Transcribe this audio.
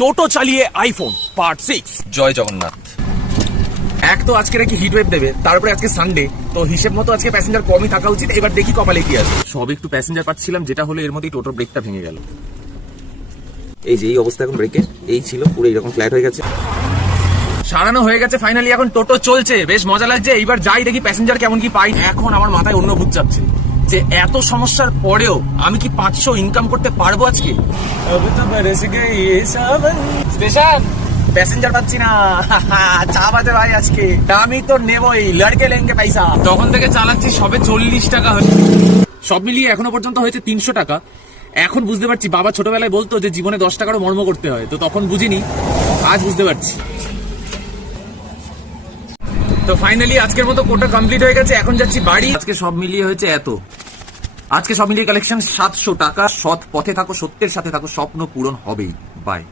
টোটো চালিয়ে iPhone part 6। জয় জগন্নাথ। এক তো আজকে নাকি হিট ওয়েভ দেবে, তারপরে আজকে সানডে, তো হিসেব মতো আজকে প্যাসেঞ্জার কমই থাকা উচিত। এবার দেখি কপালে কি আছে। সব একটু প্যাসেঞ্জার পাচ্ছিলাম, যেটা হলো এর মধ্যেই টোটোর ব্রেকটা ভেঙে গেল। এই যে এই অবস্থা এখন ব্রেকে, এই ছিল পুরো এরকম ফ্ল্যাট হয়ে গেছে। সারানো হয়ে গেছে ফাইনালি, এখন টোটো চলছে, বেশ মজা লাগছে। এইবার যাই দেখি প্যাসেঞ্জার কেমন কি পাই। এখন আমার মাথায় অন্য ভূত চাপছে যে এত সমস্যার পরেও আমি কি 500 ইনকাম করতে পারবো আজকে। স্টেশন প্যাসেঞ্জার পাচ্ছি না, চাপ আছে ভাই আজকে। আমি তো নেবই, লড়কে লেঙ্গে পয়সা। তখন থেকে চালাচ্ছি, সবে 40 টাকা হয়েছে। সব মিলিয়ে এখনো পর্যন্ত হয়েছে 300 টাকা। এখন বুঝতে পারছি, বাবা ছোটবেলায় বলতো যে জীবনে 10 টাকারও মর্ম করতে হয়, তো তখন বুঝিনি, আজ বুঝতে পারছি। তো ফাইনালি আজকের মতো কোটা কমপ্লিট হয়ে গেছে, এখন যাচ্ছি বাড়ি। আজকে সব মিলিয়ে হয়েছে এত। আজকে সব মিলিয়ে কালেকশন 700 টাকা। সৎ পথে থাকো, সত্যের সাথে থাকো, স্বপ্ন পূরণ হবেই। বাই।